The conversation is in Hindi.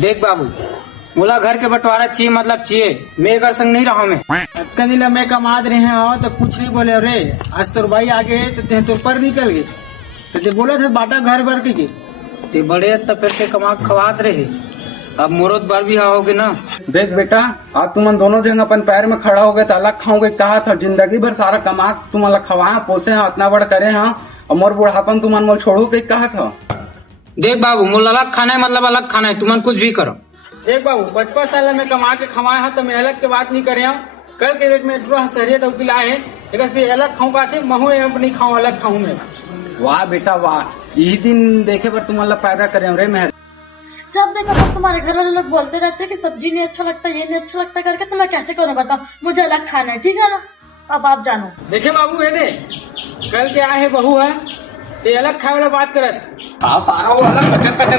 देख बाबू, बोला घर के बंटवारा चाहिए मतलब चाहिए, मैं एक संग नहीं रहा मैं कनीला मैं कमाद रहे हैं तो कुछ नहीं बोले रे। आज तोर भाई आगे तो ते तोर पर निकल गए तो ते बोले थे बाटा घर भर के ते बड़े तो फिर से कमा खवात रहे। अब मुहूर्त बार भी आओगे ना। देख बेटा, आज तुम दोनों दिन अपन पैर में खड़ा हो गए तो अलग खाओगे। कहा था जिंदगी भर सारा कमा तुम अलग खवाए पोसे हैं, इतना बड़ करे हैं और मोर बुढ़ापन तुम अनमोल छोड़ो के कहा था। देख बाबू, मोल अलग खाना है मतलब अलग खाना है, तुम कुछ भी करो। देख बाबू, 55 साल में कमा के खवाए हैं तो मैं अलग के बात नहीं करे। कल के डेट में शहरियत उकिलाए है अलग खाऊं का थे महू नहीं खाऊं अलग खाऊं मैं। वाह बेटा वाह, यही दिन देखे पर तुम अलग पैदा करे रे मेहर। जब देखो तब तुम्हारे घर वाले लोग बोलते रहते हैं कि सब्जी नहीं अच्छा लगता, ये नहीं अच्छा लगता करके, तो मैं कैसे करूँ बताओ। मुझे अलग खाना है, ठीक है ना। अब आप जानो। देखे बाबू, ये दे कल के आए है बहू है ये अलग खाए वाला बात करे सारा वो अलग कचर कचर